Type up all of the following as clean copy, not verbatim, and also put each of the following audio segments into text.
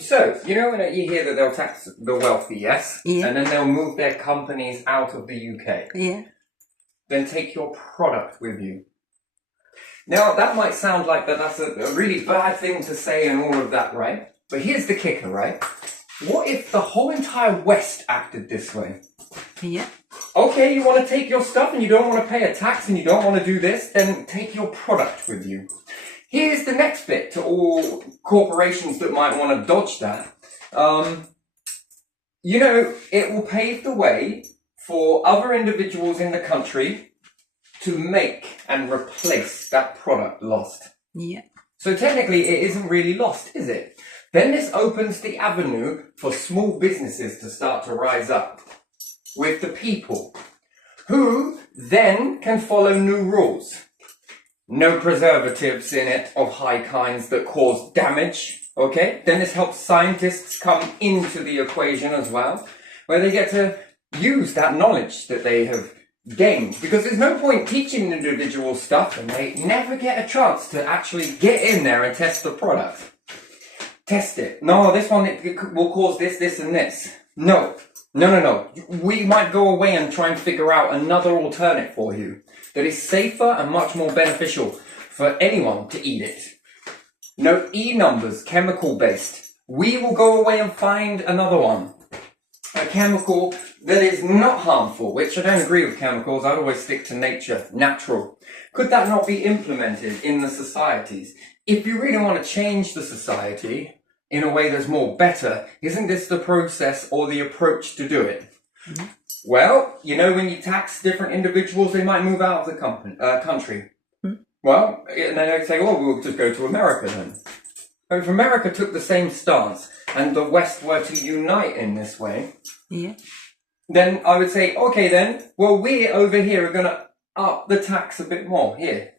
So, you know when you hear that they'll tax the wealthy, yes? Yeah. And then they'll move their companies out of the UK. Yeah. Then take your product with you. Now, that might sound like that's a really bad thing to say and all of that, right? But here's the kicker, right? What if the whole entire West acted this way? Yeah. Okay, you want to take your stuff and you don't want to pay a tax and you don't want to do this, then take your product with you. Here's the next bit to all corporations that might want to dodge that. You know, it will pave the way for other individuals in the country to make and replace that product lost. Yeah. So technically it isn't really lost, is it? Then this opens the avenue for small businesses to start to rise up with the people, who then can follow new rules. No preservatives in it of high kinds that cause damage, okay? Then this helps scientists come into the equation as well, where they get to use that knowledge that they have gained. Because there's no point teaching individuals stuff and they never get a chance to actually get in there and test the product. Test it. No, this one it will cause this, this and this. No. No. We might go away and try and figure out another alternate for you that is safer and much more beneficial for anyone to eat it. No E-numbers, chemical based. We will go away and find another one. A chemical that is not harmful, which I don't agree with chemicals. I'd always stick to nature, natural. Could that not be implemented in the societies? If you really want to change the society in a way that's more better, isn't this the process or the approach to do it? Mm-hmm. Well, you know, when you tax different individuals, they might move out of the country. Mm-hmm. Well, and then they say, oh, we'll just go to America then. But if America took the same stance and the West were to unite in this way, yeah, then I would say, okay then, well, we over here are going to up the tax a bit more here.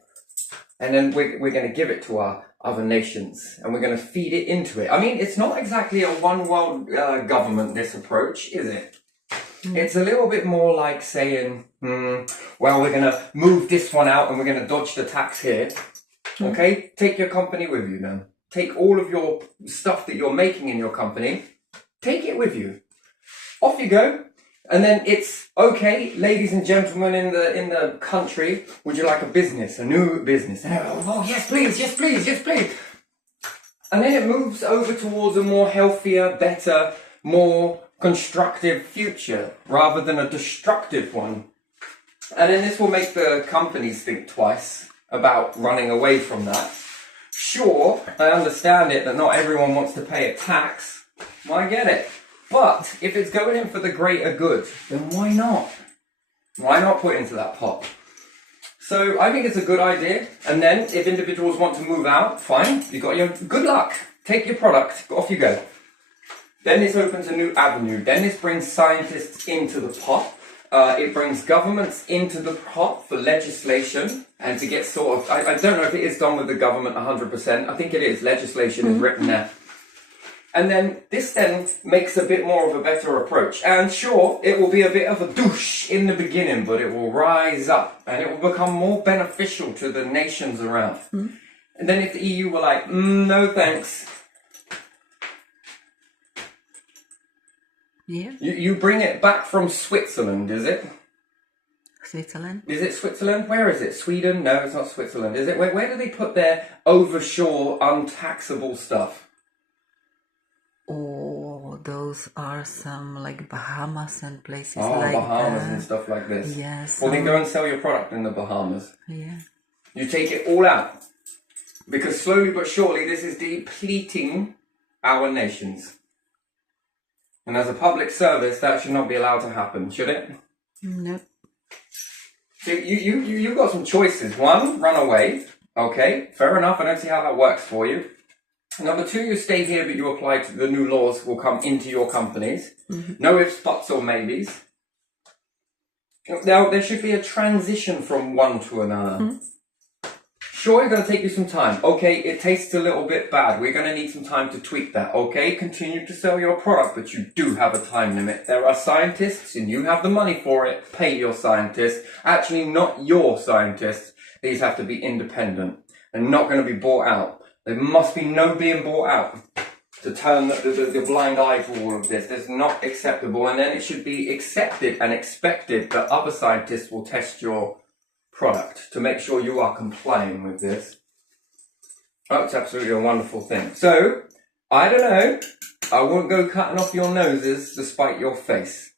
And then we're going to give it to our other nations and we're going to feed it into it. I mean, it's not exactly a one world government, this approach, is it? Mm. It's a little bit more like saying, well, we're going to move this one out and we're going to dodge the tax here. Mm. Okay, take your company with you then. Take all of your stuff that you're making in your company, take it with you. Off you go. And then it's, okay, ladies and gentlemen in the country, would you like a business, a new business? And oh, yes, please, yes, please, yes, please. And then it moves over towards a more healthier, better, more constructive future rather than a destructive one. And then this will make the companies think twice about running away from that. Sure, I understand it that not everyone wants to pay a tax. I get it. But if it's going in for the greater good, then why not? Why not put into that pot? So I think it's a good idea. And then if individuals want to move out, fine. You got your good luck. Take your product. Off you go. Then this opens a new avenue. Then this brings scientists into the pot. It brings governments into the pot for legislation and to get sort of, I don't know if it is done with the government 100%. I think it is. Legislation is written there. And then this then makes a bit more of a better approach. And sure, it will be a bit of a douche in the beginning, but it will rise up and it will become more beneficial to the nations around. Mm. And then if the EU were like, no thanks. Yeah. You bring it back from Switzerland, is it? Switzerland. Is it Switzerland? Where is it? Sweden? No, it's not Switzerland, is it? Where do they put their overshore untaxable stuff? Oh, those are some like Bahamas and places like Bahamas and stuff like this. Yes. Well, then go and sell your product in the Bahamas. Yeah. You take it all out. Because slowly but surely this is depleting our nations. And as a public service, that should not be allowed to happen, should it? No. So you've got some choices. One, run away. Okay, fair enough. I don't see how that works for you. Number two, you stay here, but you apply to the new laws will come into your companies. Mm-hmm. No ifs, buts, or maybes. Now, there should be a transition from one to another. Mm-hmm. Sure, it's going to take you some time. Okay, it tastes a little bit bad. We're going to need some time to tweak that. Okay, continue to sell your product, but you do have a time limit. There are scientists, and you have the money for it. Pay your scientists. Actually, not your scientists. These have to be independent and not going to be bought out. There must be no being bought out. to turn the blind eye to all of this. That's not acceptable. And then it should be accepted and expected that other scientists will test your product to make sure you are complying with this. Oh, it's absolutely a wonderful thing. So, I don't know. I won't go cutting off your noses to spite your face.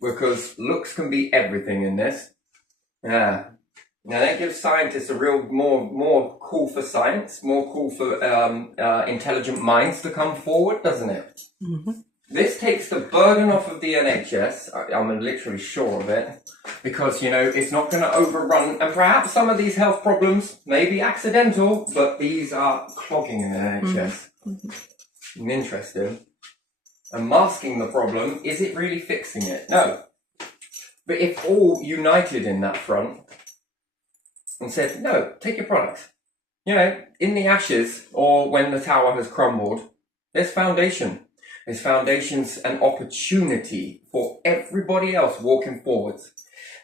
Because looks can be everything in this. Yeah. Now that gives scientists a real more call for science, more call for intelligent minds to come forward, doesn't it? Mm-hmm. This takes the burden off of the NHS. I'm literally sure of it, because it's not going to overrun. And perhaps some of these health problems may be accidental, but these are clogging in the NHS. Mm-hmm. Interesting. And masking the problem, is it really fixing it? No. But if all united in that front and said, no, take your products. In the ashes, or when the tower has crumbled, there's foundation. There's foundations and opportunity for everybody else walking forwards.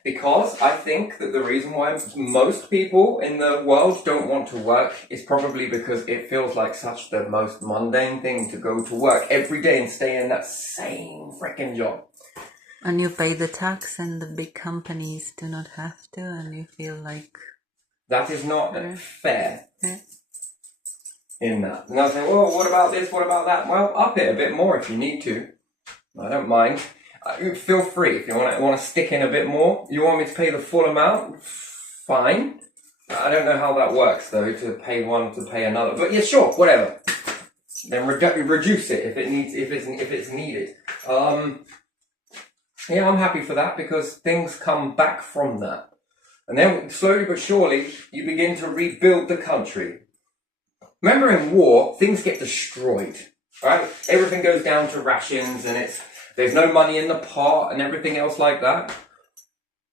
Because I think that the reason why most people in the world don't want to work is probably because it feels like such the most mundane thing to go to work every day and stay in that same freaking job. And you pay the tax and the big companies do not have to, and you feel like... That is not fair. Yeah. In that. And I'll say, well, what about this? What about that? Well, up it a bit more if you need to. I don't mind. Feel free if you want to stick in a bit more. You want me to pay the full amount? Fine. I don't know how that works though, to pay one to pay another. But yeah, sure, whatever. Then reduce it if it's needed. Yeah, I'm happy for that because things come back from that. And then slowly but surely, you begin to rebuild the country. Remember in war, things get destroyed, right? Everything goes down to rations and there's no money in the pot and everything else like that.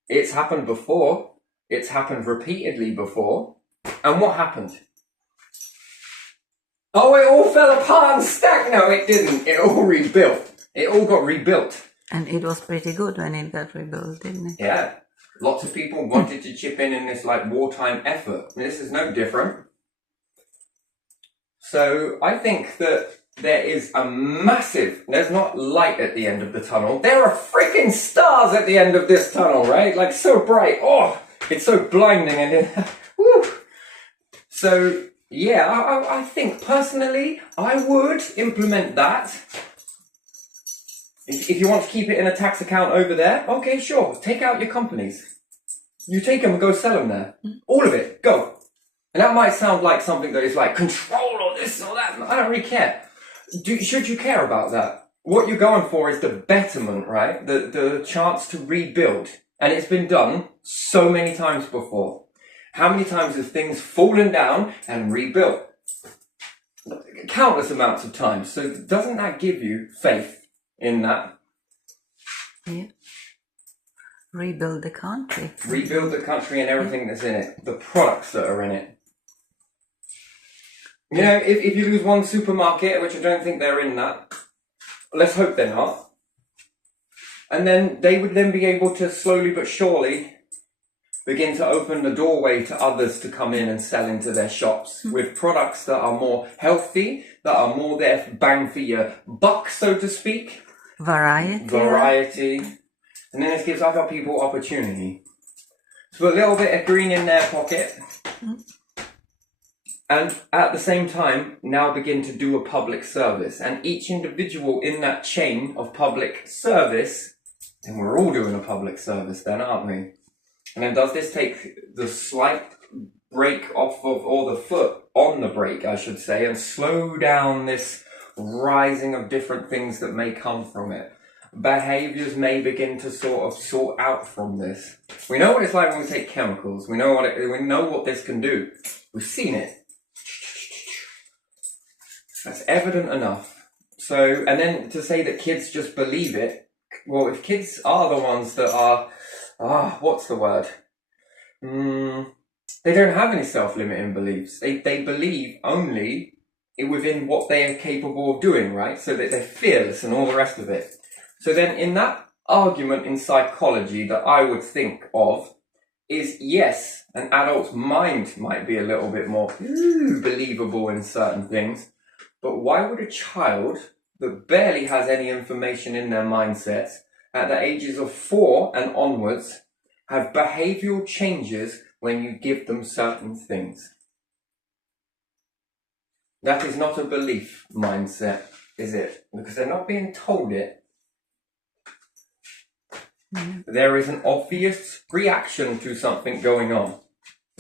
It's happened before. It's happened repeatedly before. And what happened? Oh, it all fell apart and stacked. No, it didn't. It all rebuilt. It all got rebuilt. And it was pretty good when it got rebuilt, didn't it? Yeah. Lots of people wanted to chip in this wartime effort. This is no different. So I think that there is there's not light at the end of the tunnel. There are freaking stars at the end of this tunnel, right? So bright. Oh, it's so blinding and woo. So yeah, I think personally, I would implement that. If you want to keep it in a tax account over there, okay, sure. Take out your companies. You take them and go sell them there. All of it. Go. And that might sound like something that is like control or this or that. I don't really care. Should you care about that? What you're going for is the betterment, right? The chance to rebuild. And it's been done so many times before. How many times have things fallen down and rebuilt? Countless amounts of times. So doesn't that give you faith in that? Yeah. Rebuild the country. Rebuild the country and everything that's in it. The products that are in it. If you lose one supermarket, which I don't think they're in that, let's hope they're not. And then they would then be able to slowly but surely begin to open the doorway to others to come in and sell into their shops with products that are more healthy, that are more there for bang for your buck, so to speak. Variety. And then this gives other people opportunity. So put a little bit of green in their pocket. And at the same time, now begin to do a public service. And each individual in that chain of public service, and we're all doing a public service then, aren't we? And then does this take the slight brake off of, or the foot on the brake, I should say, and slow down this rising of different things that may come from it? Behaviors may begin to sort out from this. We know what it's like when we take chemicals. We know what this can do. We've seen it. That's evident enough. So, and then to say that kids just believe it, well, if kids are the ones that are, what's the word? They don't have any self-limiting beliefs. They believe only within what they are capable of doing, right? So that they're fearless and all the rest of it. So then in that argument in psychology that I would think of is, yes, an adult's mind might be a little bit more believable in certain things, But why would a child that barely has any information in their mindsets at the ages of 4 and onwards have behavioral changes when you give them certain things? That is not a belief mindset, is it? Because they're not being told it. There is an obvious reaction to something going on.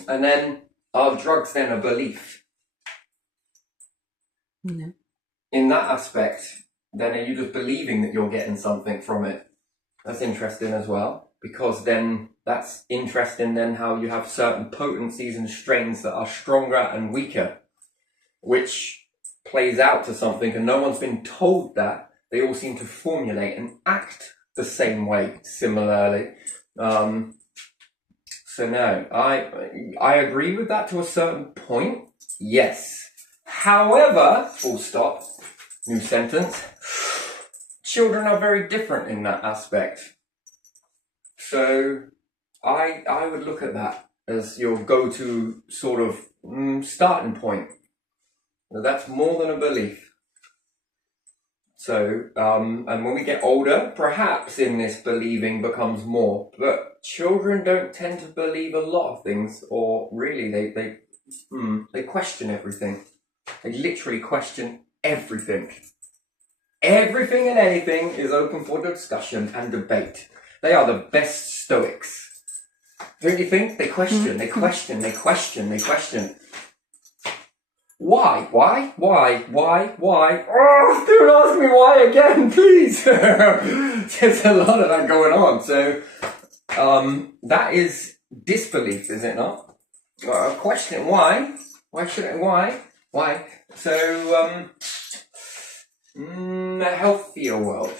And then are drugs then a belief? No. In that aspect, then are you just believing that you're getting something from it? That's interesting as well, because then that's interesting then how you have certain potencies and strains that are stronger and weaker, which plays out to something, and no one's been told that. They all seem to formulate and act the same way, similarly. So no, I agree with that to a certain point, yes. However, full stop, new sentence, children are very different in that aspect. So I would look at that as your go-to sort of starting point. That's more than a belief. So, and when we get older, perhaps in this believing becomes more, but children don't tend to believe a lot of things, or really they question everything. They literally question everything. Everything and anything is open for discussion and debate. They are the best stoics. Don't you think? They question, they question, they question, they question. Why? Oh, don't ask me why again, please. There's a lot of that going on. So, that is disbelief, is it not? Question why? Why shouldn't why? Why? So, a healthier world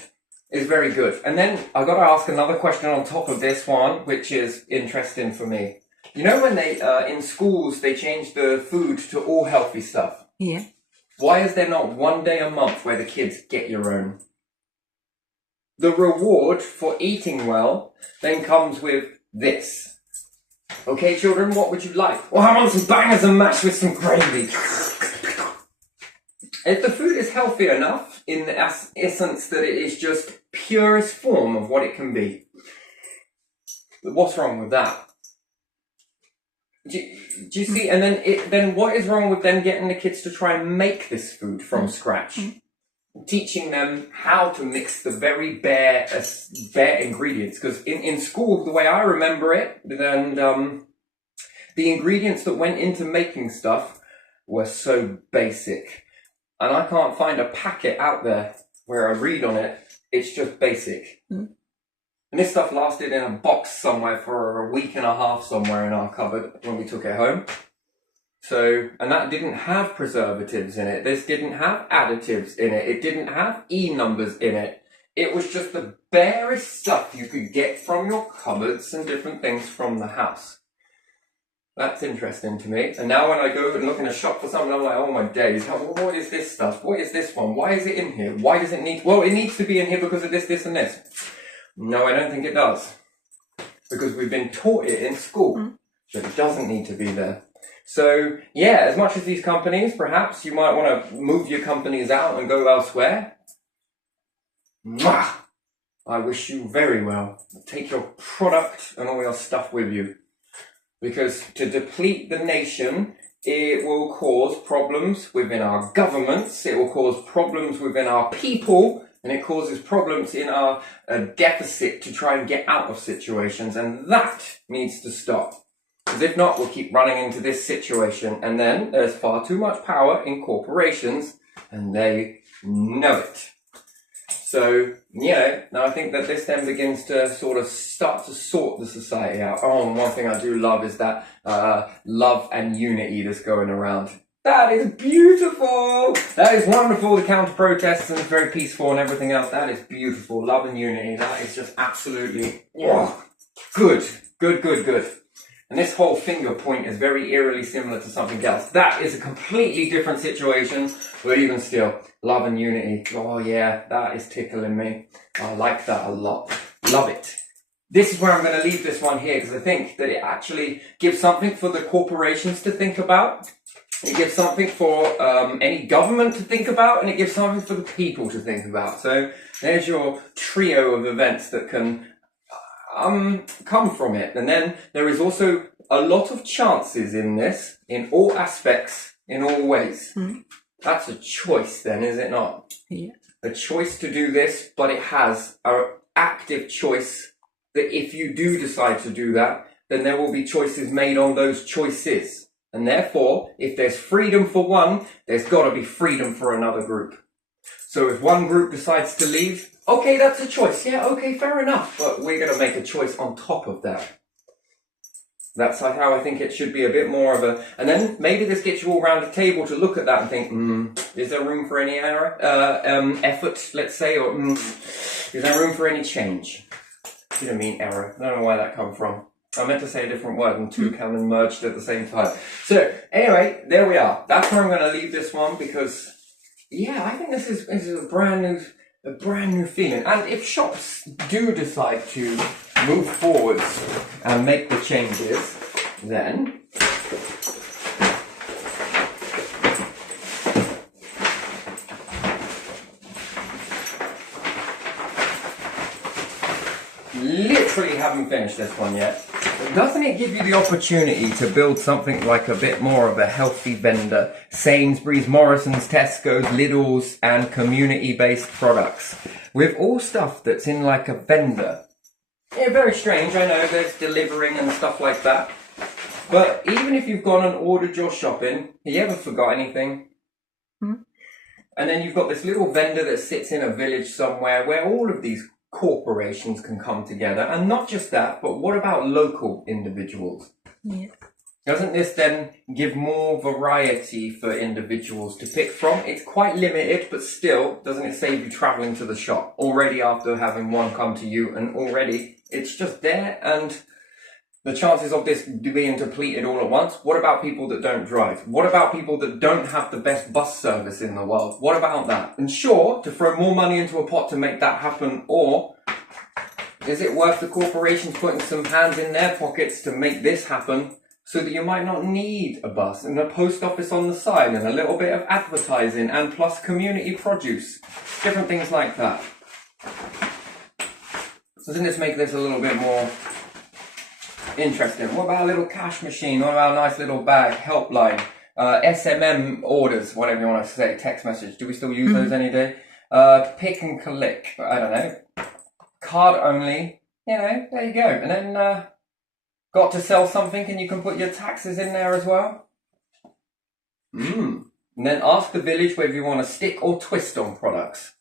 is very good. And then I got to ask another question on top of this one, which is interesting for me. You know when they, in schools, they change the food to all healthy stuff? Yeah. Why is there not one day a month where the kids get your own? The reward for eating well then comes with this. Okay, children, what would you like? Well, I want some bangers and mash with some gravy. If the food is healthy enough, in the essence that it is just purest form of what it can be, what's wrong with that? Do you see? And then what is wrong with then getting the kids to try and make this food from scratch? Teaching them how to mix the very bare ingredients. Because in school, the way I remember it, then the ingredients that went into making stuff were so basic. And I can't find a packet out there where I read on it. It's just basic. And this stuff lasted in a box somewhere for a week and a half somewhere in our cupboard when we took it home. So, and that didn't have preservatives in it. This didn't have additives in it. It didn't have E-numbers in it. It was just the barest stuff you could get from your cupboards and different things from the house. That's interesting to me. And now when I go and look in a shop for something, I'm like, oh my days, what is this stuff? What is this one? Why is it in here? Why does it need, well, it needs to be in here because of this, this and this. No, I don't think it does. Because we've been taught it in school. That it doesn't need to be there. So, yeah, as much as these companies, perhaps you might want to move your companies out and go elsewhere. Mwah! I wish you very well. Take your product and all your stuff with you. Because to deplete the nation, it will cause problems within our governments, it will cause problems within our people, and it causes problems in our deficit to try and get out of situations, and that needs to stop. Because if not, we'll keep running into this situation, and then there's far too much power in corporations, and they know it. So, now I think that this then begins to sort of start to sort the society out. Oh, and one thing I do love is that love and unity that's going around. That is beautiful! That is wonderful, the counter-protests, and it's very peaceful and everything else. That is beautiful. Love and unity, that is just absolutely good. And this whole finger point is very eerily similar to something else. That is a completely different situation, but even still, love and unity. Oh yeah, that is tickling me. I like that a lot. Love it. This is where I'm going to leave this one here, because I think that it actually gives something for the corporations to think about. it gives something for any government to think about, and it gives something for the people to think about. So there's your trio of events that can come from it. And then there is also a lot of chances in this, in all aspects, in all ways. That's a choice then, is it not? Yeah. A choice to do this, but it has an active choice that if you do decide to do that, then there will be choices made on those choices. And therefore, if there's freedom for one, there's got to be freedom for another group. So if one group decides to leave, okay, that's a choice. Yeah, okay, fair enough. But we're going to make a choice on top of that. That's how I think it should be, a bit more of a... And then maybe this gets you all around a table to look at that and think, is there room for any effort, let's say? Or is there room for any change? I didn't mean error. I don't know where that come from. I meant to say a different word and two came and merged at the same time. So, anyway, there we are. That's where I'm going to leave this one because, yeah, I think this is a brand new feeling. And if shops do decide to move forwards and make the changes, then literally haven't finished this one yet. But doesn't it give you the opportunity to build something like a bit more of a healthy vendor? Sainsbury's, Morrison's, Tesco's, Lidl's, and community-based products. With all stuff that's in like a vendor. Yeah, very strange, I know, there's delivering and stuff like that. But even if you've gone and ordered your shopping, have you ever forgot anything? And then you've got this little vendor that sits in a village somewhere where all of these corporations can come together. And not just that, but what about local individuals? Yeah. Doesn't this then give more variety for individuals to pick from? It's quite limited, but still, doesn't it save you travelling to the shop already after having one come to you, and already it's just there, and the chances of this being depleted all at once? What about people that don't drive? What about people that don't have the best bus service in the world? What about that? And sure, to throw more money into a pot to make that happen, or is it worth the corporations putting some hands in their pockets to make this happen so that you might not need a bus and a post office on the side and a little bit of advertising and plus community produce? Different things like that. Doesn't this make this a little bit more interesting? What about a little cash machine? What about a nice little bag, helpline, SMM orders, whatever you want to say, text message? Do we still use those any day? Pick and collect, I don't know. Card only, you know, there you go. And then got to sell something and you can put your taxes in there as well. And then ask the village whether you want to stick or twist on products.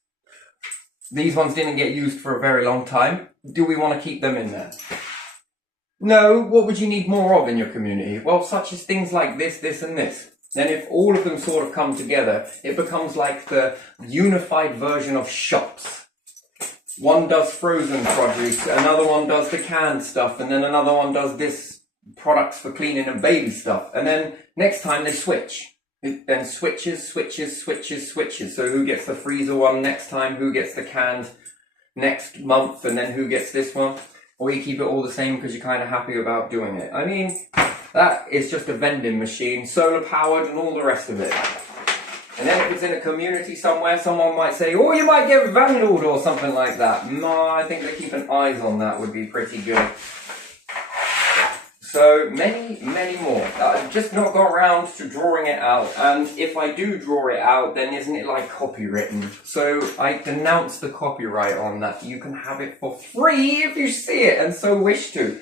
These ones didn't get used for a very long time. Do we want to keep them in there? No, what would you need more of in your community? Well, such as things like this, this and this. Then if all of them sort of come together, it becomes like the unified version of shops. One does frozen produce, another one does the canned stuff, and then another one does this products for cleaning and baby stuff. And then next time they switch. It then switches. So who gets the freezer one next time? Who gets the canned next month? And then who gets this one? Or you keep it all the same because you're kind of happy about doing it. I mean, that is just a vending machine, solar powered and all the rest of it. And then if it's in a community somewhere, someone might say, oh, you might get vandaled or something like that. No, I think that keeping eyes on that would be pretty good. So many more. I've just not got around to drawing it out. And if I do draw it out, then isn't it like copywritten? So I denounce the copyright on that. You can have it for free if you see it and so wish to.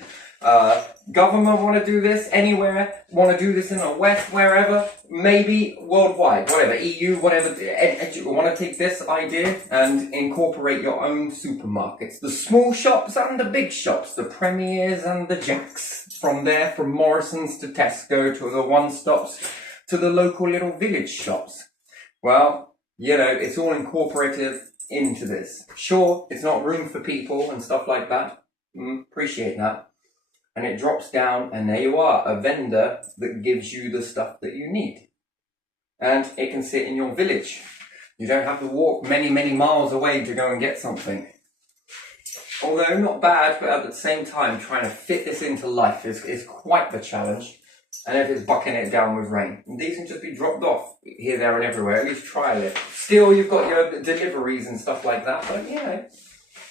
Government want to do this anywhere, want to do this in the West, wherever, maybe worldwide, whatever, EU, whatever, want to take this idea and incorporate your own supermarkets. The small shops and the big shops, the Premiers and the Jacks. From there, from Morrison's to Tesco to the one-stops to the local little village shops. Well, you know, it's all incorporated into this. Sure, it's not room for people and stuff like that. Appreciate that. And it drops down, and there you are, a vendor that gives you the stuff that you need. And it can sit in your village. You don't have to walk many miles away to go and get something. Although not bad, but at the same time, trying to fit this into life is quite the challenge. And if it's bucking it down with rain, these can just be dropped off here, there, and everywhere. At least trial it. Still, you've got your deliveries and stuff like that, but you know,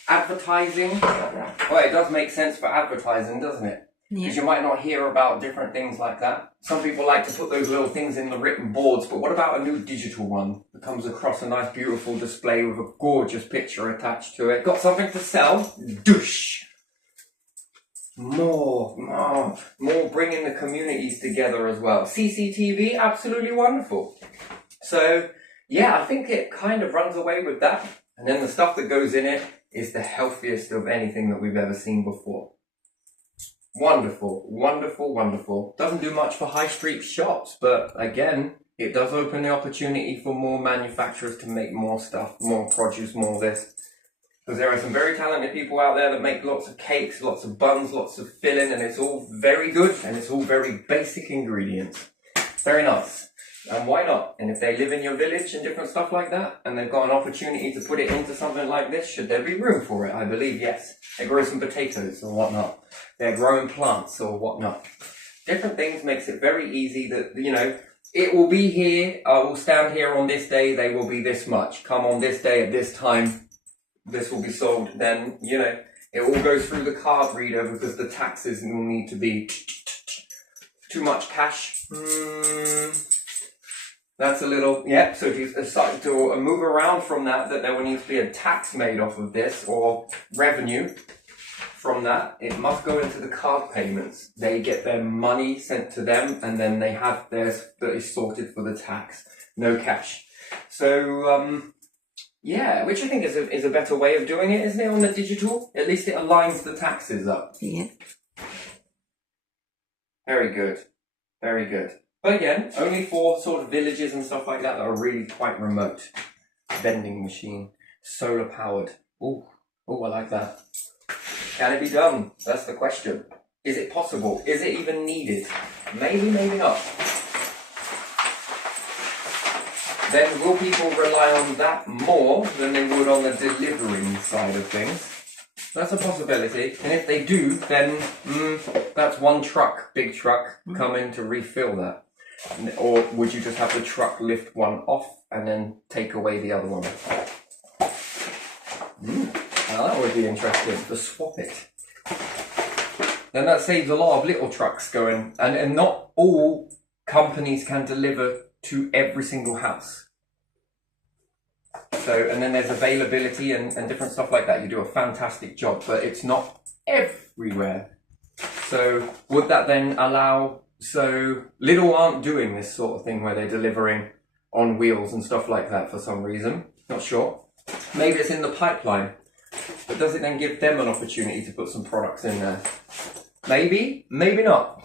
advertising. Well, it does make sense for advertising, doesn't it? Because you might not hear about different things like that. Some people like to put those little things in the written boards, but what about a new digital one that comes across a nice, beautiful display with a gorgeous picture attached to it? Got something to sell? Douche! More bringing the communities together as well. CCTV, absolutely wonderful. So, yeah, I think it kind of runs away with that. And then the stuff that goes in it is the healthiest of anything that we've ever seen before. Wonderful, wonderful, wonderful. Doesn't do much for high street shops, but again, it does open the opportunity for more manufacturers to make more stuff, more produce, more this. Because there are some very talented people out there that make lots of cakes, lots of buns, lots of filling, and it's all very good, and it's all very basic ingredients. Very nice. And why not? And if they live in your village and different stuff like that, and they've got an opportunity to put it into something like this, should there be room for it? I believe yes. They grow some potatoes or whatnot. They're growing plants or whatnot. Different things makes it very easy that, you know, it will be here, I will stand here on this day, they will be this much. Come on this day at this time, this will be sold. Then, you know, it all goes through the card reader because the taxes will need to be too much cash. That's a little, yeah, so if you decide to move around from that there will need to be a tax made off of this, or revenue from that, it must go into the card payments. They get their money sent to them, and then they have theirs that is sorted for the tax. No cash. So, yeah, which I think is a better way of doing it, isn't it, on the digital? At least it aligns the taxes up. Yeah. Very good. Very good. But again, only for sort of villages and stuff like that are really quite remote. Vending machine. Solar powered. Ooh, I like that. Can it be done? That's the question. Is it possible? Is it even needed? Maybe, maybe not. Then will people rely on that more than they would on the delivering side of things? That's a possibility. And if they do, then that's one truck, big truck, coming to refill that. Or would you just have the truck lift one off and then take away the other one? Now that would be interesting, to swap it. Then that saves a lot of little trucks going, and not all companies can deliver to every single house. So, and then there's availability and different stuff like that. You do a fantastic job, but it's not everywhere. So would that then allow, so Lidl aren't doing this sort of thing where they're delivering on wheels and stuff like that for some reason. Not sure. Maybe it's in the pipeline. But does it then give them an opportunity to put some products in there? Maybe, maybe not.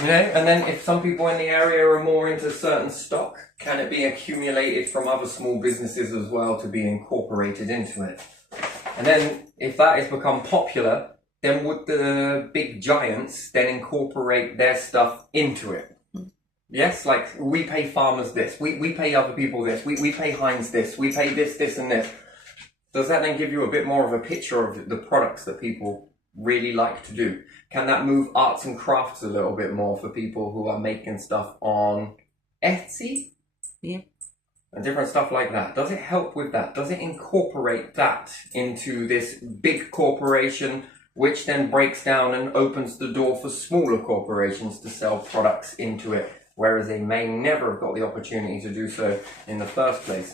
You know, and then if some people in the area are more into certain stock, can it be accumulated from other small businesses as well to be incorporated into it? And then if that has become popular, then would the big giants then incorporate their stuff into it? Yes, like we pay farmers this, we pay other people this, we pay Heinz this, we pay this and this. Does that then give you a bit more of a picture of the products that people really like to do? Can that move arts and crafts a little bit more for people who are making stuff on Etsy? Yeah. And different stuff like that. Does it help with that? Does it incorporate that into this big corporation, which then breaks down and opens the door for smaller corporations to sell products into it, whereas they may never have got the opportunity to do so in the first place?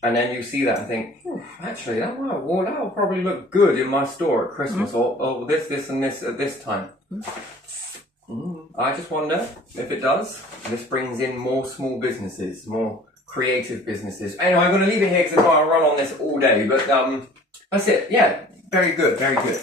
And then you see that and think, actually, that'll probably look good in my store at Christmas, or this and this at this time. I just wonder if it does. This brings in more small businesses, more creative businesses. Anyway, I'm going to leave it here because I know I'll run on this all day. But that's it. Yeah, very good, very good.